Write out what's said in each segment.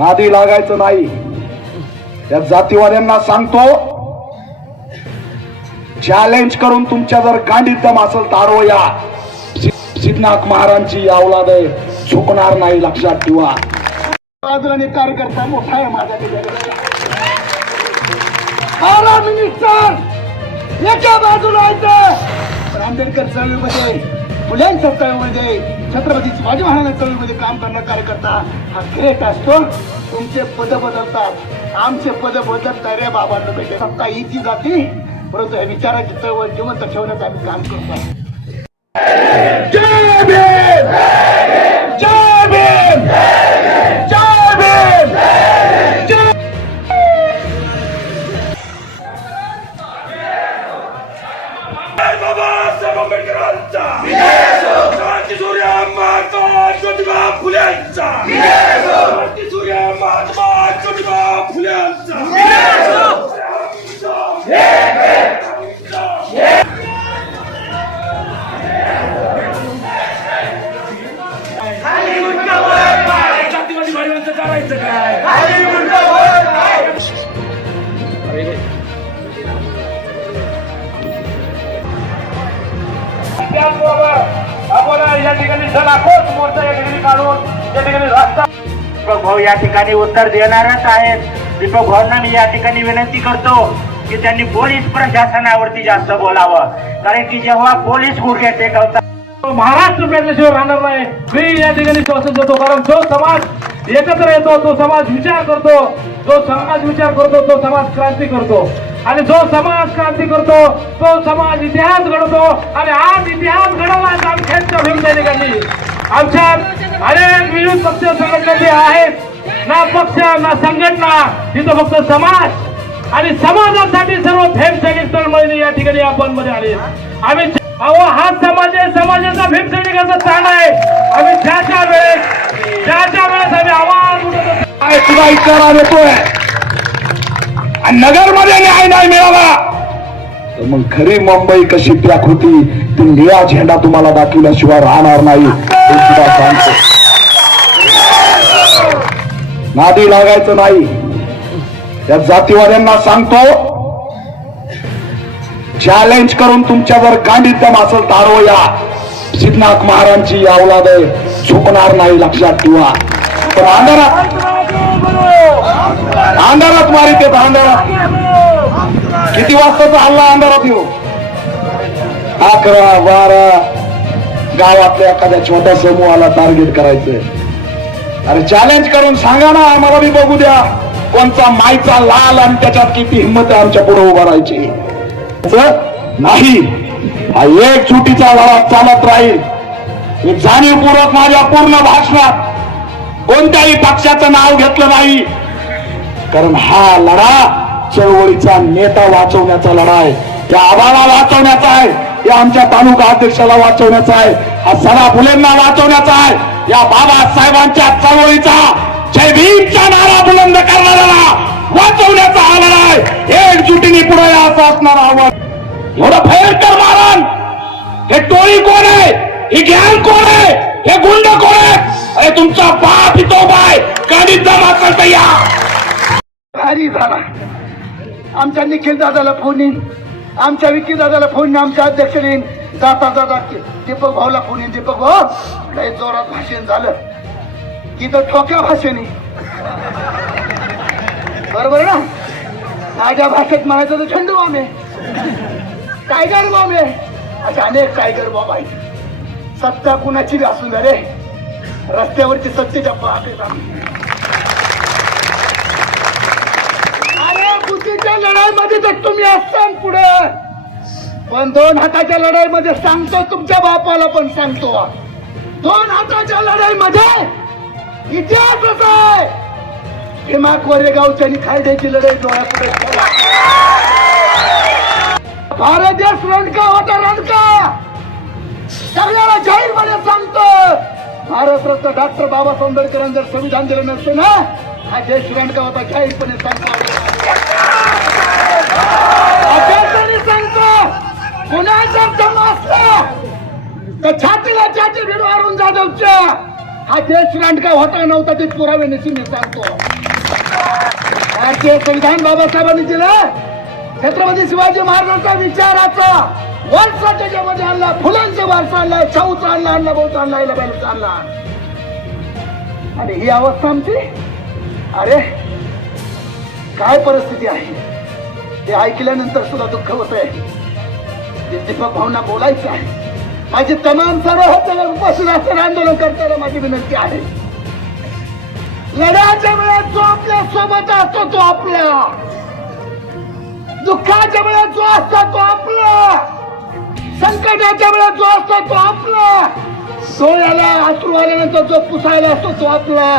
नादी लागायचं नाही. त्या जातीवाद्यांना सांगतो चॅलेंज करून तुमच्या जर गांडीत दम असेल तारो या. सिद्धनाथ महाराजांची अवलाद आहे झुकणार नाही लक्षात ठेवा. कार्यकर्ता मोठा आहे माझ्या त्याच्याकडे. आरा मिनिस्टर एका बाजूला आहेत आंबेडकर चळवळीमध्ये. मुलांच्या चळवळीमध्ये छत्रपती शिवाजी महाराजांच्या चळवळीमध्ये काम करणारा कार्यकर्ता हा ग्रेट असतो. तुमचे पद बदलतात. आमचे पद बदलतात रे बाबांना. भेटे म्हणजे सत्ता इची जाती परंतु विचाराची चळवळ जिवंत ठेवण्याचं आम्ही काम करतो. आपण या ठिकाणी सलाखोच मोर्चा या ठिकाणी काढून या ठिकाणी रस्ता दीपक भाऊ या ठिकाणी उत्तर देणारच आहेत दीपक भाऊंना मी या ठिकाणी विनंती करतो की त्यांनी पोलीस प्रशासनावरती जास्त बोलावं. कारण की जेव्हा पोलीस गुडघे टेकवतात महाराष्ट्र प्रदेशावर राहणार नाही. मी या ठिकाणी श्वासन देतो. कारण जो समाज एकत्र येतो तो समाज विचार करतो. जो समाज विचार करतो तो समाज क्रांती करतो. आणि जो समाज क्रांती करतो तो समाज इतिहास घडवतो आणि आज इतिहास घडवला जामखेडच्या ठिकाणी आमच्या अनेक विविध पक्ष संघटनेचे आहेत. ना पक्ष ना संघटना तिथं फक्त समाज. आणि समाजासाठी सर्व भीमसैनिक तळमळीने या ठिकाणी आपण मध्ये आले. आम्ही अहो हा समाज आहे समाजाचा भीमसैनिकाचा ताण आहे. आम्ही ज्या ज्या वेळेस ज्या ज्या वेळेस आम्ही आवाज उठत तुला इशारा देतोय. नगरमध्ये न्याय नाही मिळाला तर मग खरी मुंबई कशी पॅक होती ती निळा झेंडा तुम्हाला दाखवल्याशिवाय राहणार नाही. हे सुद्धा सांगतो. नादी लागायचं नाही. त्या जातीवाद्यांना सांगतो चॅलेंज करून तुमच्यावर गांडीत असेल तारो या. सिद्धनाथ महाराजांची अवलाद आहे झुकणार नाही लक्षात ठेवा. पण अंधारात अंधारात मारित येत अंधारात. किती वाजताचा हल्ला अंधारात येऊ? अकरा बारा. गावातल्या एखाद्या छोट्या समूहाला टार्गेट करायचंय. अरे चॅलेंज करून सांगा ना आम्हाला बी बघू द्या. कोणचा मायचा लाल आणि त्याच्यात किती हिंमत आहे आमच्या पुढे उभा राहायची. नाही. हा एक चुटीचा लढा चालत राहील. मी जाणीवपूर्वक माझ्या पूर्ण भाषणात कोणत्याही पक्षाचं नाव घेतलं नाही. कारण हा लढा चळवळीचा नेता वाचवण्याचा लढा आहे. त्या आबाला वाचवण्याचा आहे. या आमच्या तालुका अध्यक्षाला वाचवण्याचा आहे. हा सडा फुलेंना वाचवण्याचा आहे. या बाबासाहेबांच्या चळवळीचा जय भीमचा नारा बुलंद करणाऱ्याला वाचवण्याचा हा आहे एकजुटीने पुढे असं असणार आव्हान. एवढं भयंकर मारण हे टोळी कोण आहे? ही गॅंग कोण आहे? हे गुंड कोण आहे? अरे तुमचा बाप इथं बाय आहे. गाडीत जमा करता या. भारी झाला. आमच्या निखिल दादाला फोन येईन आमच्या विकी दादाला फोन आमच्या अध्यक्ष येईन जाता जाता दीपक भाऊला फोन दीपक भाऊ. लय जोरात भाषण झालं. तिथं ठोक्या भाषेने. बरोबर ना? माझ्या भाषेत म्हणायचं तर झेंडू बॉम्ब आहे. टायगर बॉम्ब आहे. असे अनेक टायगर बॉम्ब आहेत. सत्ता कुणाची बी असून रे. रस्त्यावरची सत्तेच्या पाहते अरे बुद्धीच्या लढाईमध्ये तर तुम्ही असताना पुढे. पण दोन हाताच्या लढाईमध्ये सांगतो तुमच्या बापाला पण सांगतो. दोन हाताच्या लढाईमध्ये इतिहासच आहे भीमा कोरेगावच्या खायद्याची लढाई डोळ्यापुढे भारत देश रणका होता रणका सगळ्याला जाहीरपणे सांगतो. भारतरत्न डॉक्टर बाबासाहेब आंबेडकरांनी जर संविधान दिलं नसतं ना हा देश रणका होता जाहीरपणे सांगतो. कुणाचा छातीला छाती भिडवारून जाधवच्या. हा देश रांडका होता नव्हता ते पुरावे नशीब सांगतो भारतीय संविधान बाबासाहेबांनी दिलं. छत्रपती शिवाजी महाराजांचा विचाराचा वारसा त्याच्यामध्ये आणला. फुलांचा वारसा आणला शाहूचा आणला आणला भाऊचा आणला इलाबाईचा आणला. आणि ही अवस्था आमची. अरे काय परिस्थिती आहे? ते ऐकल्यानंतर सुद्धा दुःख होत आहे दीपक भावना बोलायचं आहे. माझी तमाम सर्व होते उपस्थित असताना आंदोलन करताना माझी विनंती आहे. लढ्याच्या वेळात जो आपल्यासोबत असतो तो आपला. दुःखाच्या वेळेत जो असतो तो आपला. संकटाच्या वेळेत जो असतो तो आपला. सोयाला अश्रू आल्यानंतर जो पुसायला असतो तो आपला.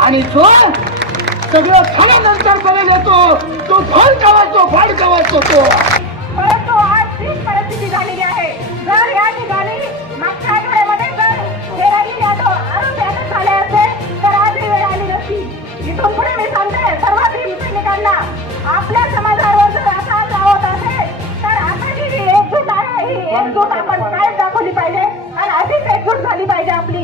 आणि जो सगळं खाण्यानंतर बघायला येतो तो फळ वाचतो फाड वाचतो तो. इथून पुढे मी सांगते सर्व भीम सैनिकांना आपल्या समाजावर जर असा अन्याय होत असेल तर आपली जी एकजूट आहे ही एकजूट आपण काय दाखवली पाहिजे आणि अशीच एकजूट झाली पाहिजे आपली.